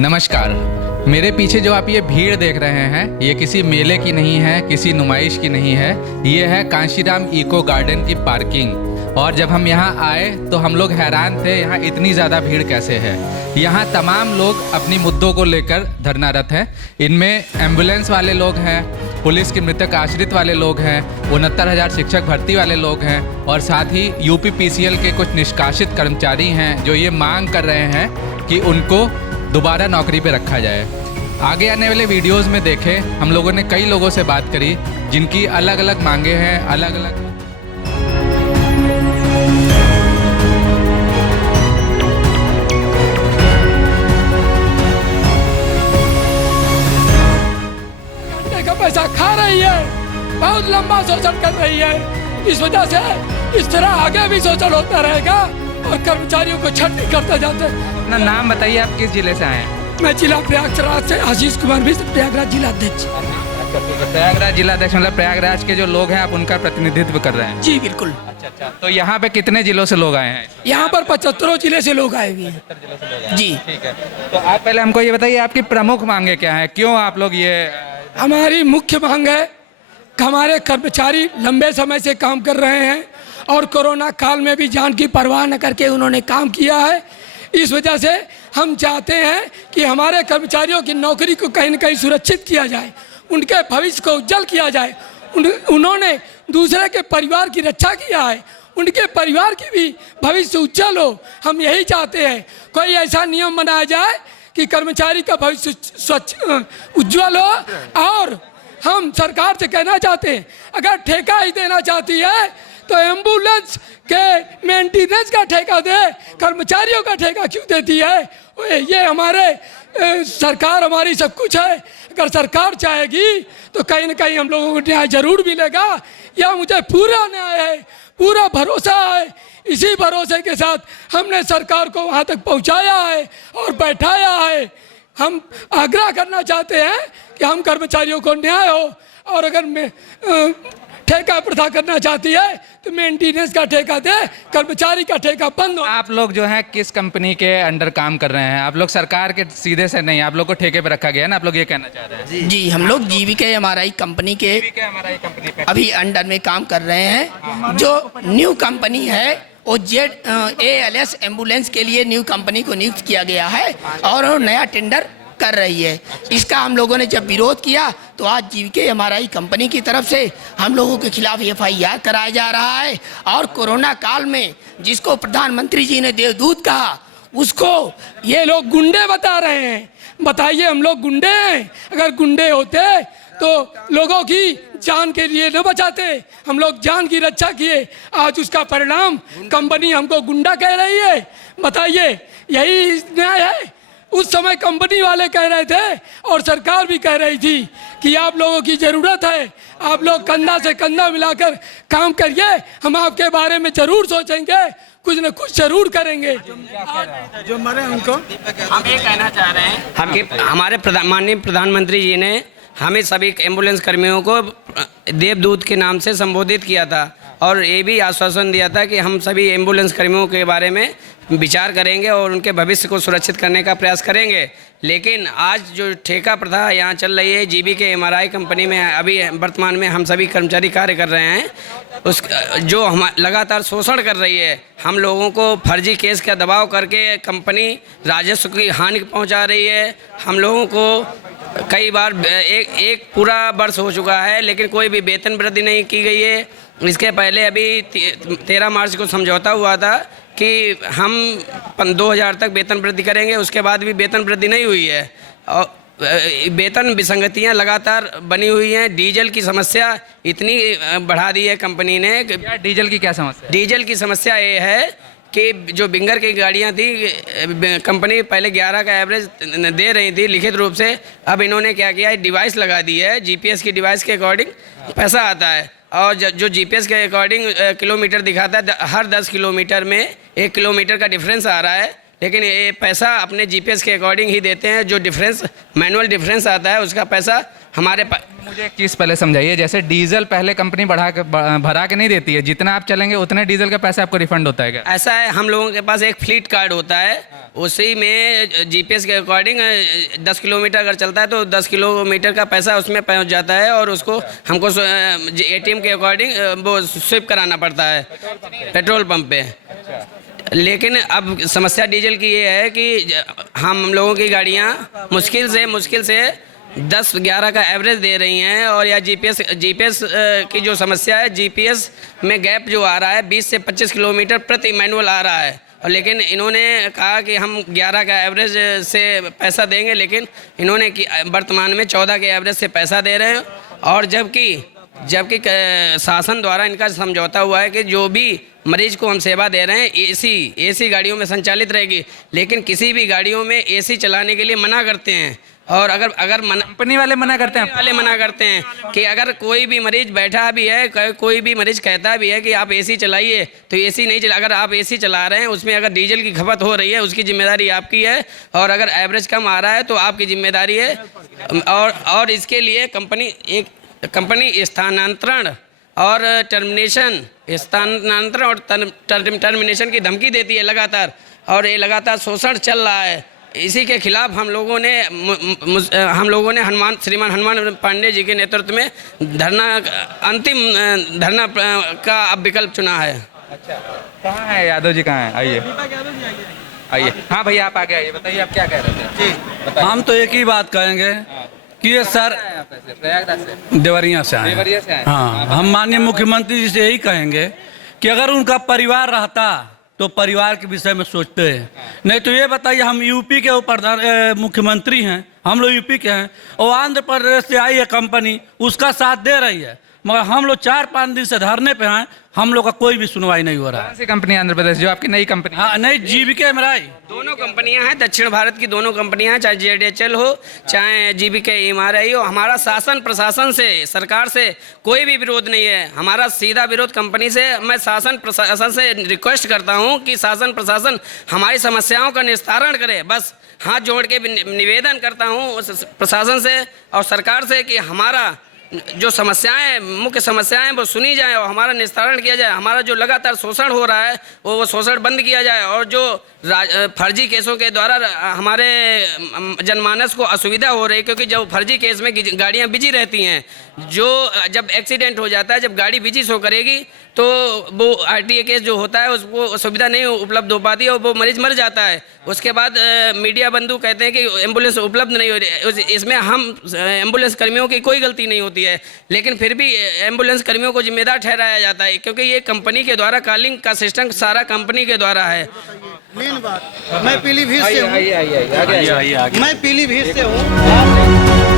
नमस्कार। मेरे पीछे जो आप ये भीड़ देख रहे हैं ये किसी मेले की नहीं है, किसी नुमाइश की नहीं है। ये है कांशीराम इको गार्डन की पार्किंग। और जब हम यहाँ आए तो हम लोग हैरान थे, यहाँ इतनी ज़्यादा भीड़ कैसे है। यहाँ तमाम लोग अपनी मुद्दों को लेकर धरनारत हैं। इनमें एम्बुलेंस वाले लोग हैं, पुलिस के मृतक आश्रित वाले लोग हैं, 69,000 शिक्षक भर्ती वाले लोग हैं और साथ ही यूपीपीसीएल के कुछ निष्कासित कर्मचारी हैं जो ये मांग कर रहे हैं कि उनको दोबारा नौकरी पे रखा जाए। आगे आने वाले वीडियोस में देखें, हम लोगों ने कई लोगों से बात करी जिनकी अलग अलग मांगे हैं, अलग अलग। घंटे का पैसा खा रही है, बहुत लंबा शोषण कर रही है। इस वजह से इस तरह आगे भी शोषण होता रहेगा और कर्मचारियों को छटनी करते जाते हैं। अपना नाम बताइए, आप किस जिले से आए हैं? मैं जिला प्रयागराज से आशीष कुमार भी, प्रयागराज जिला अध्यक्ष। प्रयागराज जिला अध्यक्ष मतलब प्रयागराज के जो लोग हैं आप उनका प्रतिनिधित्व कर रहे हैं? जी बिल्कुल। अच्छा। तो यहाँ पे कितने जिलों से लोग आए हैं? यहाँ पर 75 जिले से लोग आए हुए हैं। जी ठीक है। तो आप पहले हमको ये बताइए आपकी प्रमुख मांगे क्या है, क्यों आप लोग ये? हमारी मुख्य मांग है कि हमारे कर्मचारी लंबे समय से काम कर रहे हैं और कोरोना काल में भी जान की परवाह न करके उन्होंने काम किया है। इस वजह से हम चाहते हैं कि हमारे कर्मचारियों की नौकरी को कहीं न कहीं सुरक्षित किया जाए, उनके भविष्य को उज्जवल किया जाए। उन्होंने दूसरे के परिवार की रक्षा किया है, उनके परिवार की भी भविष्य उज्जवल हो। हम यही चाहते हैं कोई ऐसा नियम बनाया जाए कि कर्मचारी का भविष्य स्वच्छ उज्जवल हो। और हम सरकार से कहना चाहते हैं, अगर ठेका ही देना चाहती है तो एम्बुलेंस के मेंटेनेंस का ठेका दे, कर्मचारियों का ठेका क्यों देती है? ये हमारे सरकार हमारी सब कुछ है। अगर सरकार चाहेगी तो कहीं ना कहीं हम लोगों को न्याय जरूर मिलेगा। यह मुझे पूरा न्याय है, पूरा भरोसा है। इसी भरोसे के साथ हमने सरकार को वहाँ तक पहुँचाया है और बैठाया है। हम आग्रह करना चाहते हैं कि हम कर्मचारियों को न्याय हो, और अगर ठेका प्रथा करना चाहती है तो मेंटेनेंस का ठेका दे, कर्मचारी का ठेका बंद हो। आप लोग जो हैं किस कंपनी के अंडर काम कर रहे हैं? आप लोग सरकार के सीधे से नहीं, आप लोग को ठेके पे रखा गया है ना, आप लोग ये कहना चाह रहे हैं? जी, हम लोग जीवीके एमआरआई कंपनी के अभी अंडर में काम कर रहे हैं। जो न्यू कंपनी है वो ALS एम्बुलेंस के लिए न्यू कंपनी को नियुक्त किया गया है और वो नया टेंडर कर रही है। इसका हम लोगों ने जब विरोध किया तो आज जीवीके एमआरआई कंपनी की तरफ से हम लोगों के खिलाफ FIR कराया जा रहा है। और कोरोना काल में जिसको प्रधानमंत्री जी ने देवदूत कहा, उसको ये लोग गुंडे बता रहे हैं। बताइए, हम लोग गुंडे हैं? अगर गुंडे होते तो लोगों की जान के लिए न बचाते। हम लोग जान की रक्षा किए, आज उसका परिणाम कंपनी हमको गुंडा कह रही है। बताइए, यही न्याय है? उस समय कंपनी वाले कह रहे थे और सरकार भी कह रही थी कि आप लोगों की ज़रूरत है, आप लोग कंधा से कंधा मिलाकर काम करिए, हम आपके बारे में ज़रूर सोचेंगे, कुछ न कुछ जरूर करेंगे। जो मरे उनको हम ये कहना चाह रहे हैं, हमारे माननीय प्रधानमंत्री जी ने हमें सभी एम्बुलेंस कर्मियों को देवदूत के नाम से संबोधित किया था और ये भी आश्वासन दिया था कि हम सभी एम्बुलेंस कर्मियों के बारे में विचार करेंगे और उनके भविष्य को सुरक्षित करने का प्रयास करेंगे। लेकिन आज जो ठेका प्रथा यहाँ चल रही है जीवीके एमआरआई कंपनी में, अभी वर्तमान में हम सभी कर्मचारी कार्य कर रहे हैं, उस जो हम लगातार शोषण कर रही है, हम लोगों को फर्जी केस का दबाव करके कंपनी राजस्व की हानि पहुँचा रही है। हम लोगों को कई बार एक पूरा वर्ष हो चुका है लेकिन कोई भी वेतन वृद्धि नहीं की गई है। इसके पहले अभी 13 मार्च को समझौता हुआ था कि हम 2000 तक वेतन वृद्धि करेंगे, उसके बाद भी वेतन वृद्धि नहीं हुई है और वेतन विसंगतियां लगातार बनी हुई हैं। डीजल की समस्या इतनी बढ़ा दी है कंपनी ने। डीजल की क्या समस्या? डीजल की समस्या ये है कि जो बिंगर की गाड़ियां थी, कंपनी पहले 11 का एवरेज दे रही थी लिखित रूप से, अब इन्होंने क्या किया है, डिवाइस लगा दी है। GPS की डिवाइस के अकॉर्डिंग पैसा आता है और जो GPS के अकॉर्डिंग किलोमीटर दिखाता है, हर 10 किलोमीटर में 1 किलोमीटर का डिफरेंस आ रहा है। लेकिन ये पैसा अपने जीपीएस के अकॉर्डिंग ही देते हैं। जो डिफरेंस मैनुअल डिफरेंस आता है उसका पैसा हमारे मुझे एक चीज़ पहले समझाइए, जैसे डीजल पहले कंपनी भरा के नहीं देती है, जितना आप चलेंगे उतने डीजल का पैसा आपको रिफंड होता है क्या? ऐसा है, हम लोगों के पास एक फ्लीट कार्ड होता है, उसी में जीपीएस के अकॉर्डिंग 10 किलोमीटर अगर चलता है तो 10 किलोमीटर का पैसा उसमें पहुंच जाता है और उसको हमको एटीएम के अकॉर्डिंग वो स्विप कराना पड़ता है पेट्रोल पंप पे। लेकिन अब समस्या डीजल की ये है कि हम लोगों की गाड़ियाँ मुश्किल से 10-11 का एवरेज दे रही हैं, और या जीपीएस की जो समस्या है, जीपीएस में गैप जो आ रहा है 20 से 25 किलोमीटर प्रति मैनुअल आ रहा है। और लेकिन इन्होंने कहा कि हम 11 का एवरेज से पैसा देंगे, लेकिन इन्होंने वर्तमान में 14 के एवरेज से पैसा दे रहे हैं। और जबकि शासन द्वारा इनका समझौता हुआ है कि जो भी मरीज को हम सेवा दे रहे हैं एसी गाड़ियों में संचालित रहेगी, लेकिन किसी भी गाड़ियों में एसी चलाने के लिए मना करते हैं। और अगर कंपनी वाले मना करते हैं कि अगर कोई भी मरीज बैठा भी है, कोई भी मरीज कहता भी है कि आप एसी चलाइए, तो एसी नहीं चला। अगर आप एसी चला रहे हैं, उसमें अगर डीजल की खपत हो रही है, उसकी जिम्मेदारी आपकी है, और अगर एवरेज कम आ रहा है तो आपकी जिम्मेदारी है। और इसके लिए कंपनी स्थानांतरण और टर्मिनेशन की धमकी देती है लगातार, और ये लगातार शोषण चल रहा है। इसी के खिलाफ हम लोगों ने श्रीमान हनुमान पांडे जी के नेतृत्व में अंतिम धरना का अब विकल्प चुना है। अच्छा, कहाँ है यादव जी, कहाँ है? आइए। हाँ भैया, आप आगे आइए, बताइए आप क्या कह रहे थे? जी, हम तो एक ही बात कहेंगे कि ये सर देवरिया से आए। हाँ, हम माननीय मुख्यमंत्री जी से यही कहेंगे कि अगर उनका परिवार रहता तो परिवार के विषय में सोचते हैं। नहीं तो ये बताइए, हम यूपी के मुख्यमंत्री हैं, हम लोग यूपी के हैं, और आंध्र प्रदेश से आई है कंपनी, उसका साथ दे रही है, मगर हम लोग 4-5 दिन से धरने पे हैं, हम लोग का कोई भी सुनवाई नहीं हो रहा है। कौन सी कंपनी आंध्र प्रदेश, जो आपकी नई कंपनी? हाँ, नई जीबीके एमआरआई, दोनों कंपनियां हैं, दक्षिण भारत की दोनों कंपनियां हैं, चाहे जेडीएचएल हो चाहे जीबीके एमआरआई हो। हमारा शासन प्रशासन से, सरकार से कोई भी विरोध नहीं है, हमारा सीधा विरोध कंपनी से। मैं शासन प्रशासन से रिक्वेस्ट करता हूं कि शासन प्रशासन हमारी समस्याओं का निस्तारण करे। बस हाथ जोड़ के निवेदन करता हूं प्रशासन से और सरकार से कि हमारा जो समस्याएं, मुख्य समस्याएं, वो सुनी जाए और हमारा निस्तारण किया जाए। हमारा जो लगातार शोषण हो रहा है वो शोषण बंद किया जाए, और जो फर्जी केसों के द्वारा हमारे जनमानस को असुविधा हो रही, क्योंकि जब फर्जी केस में गाड़ियां बिजी रहती हैं, जब एक्सीडेंट हो जाता है, जब गाड़ी बिजी शो करेगी तो वो आरटीए केस जो होता है उसको सुविधा नहीं उपलब्ध हो पाती है और वो मरीज मर जाता है। उसके बाद मीडिया बंधु कहते हैं कि एम्बुलेंस उपलब्ध नहीं हो रही। इसमें हम एम्बुलेंस कर्मियों की कोई गलती नहीं होती है, लेकिन फिर भी एम्बुलेंस कर्मियों को जिम्मेदार ठहराया जाता है, क्योंकि ये कंपनी के द्वारा कॉलिंग का सिस्टम सारा कंपनी के द्वारा है। मेन बात, मैं पीलीभीत से हूँ। आइए। मैं पीलीभीत से हूँ।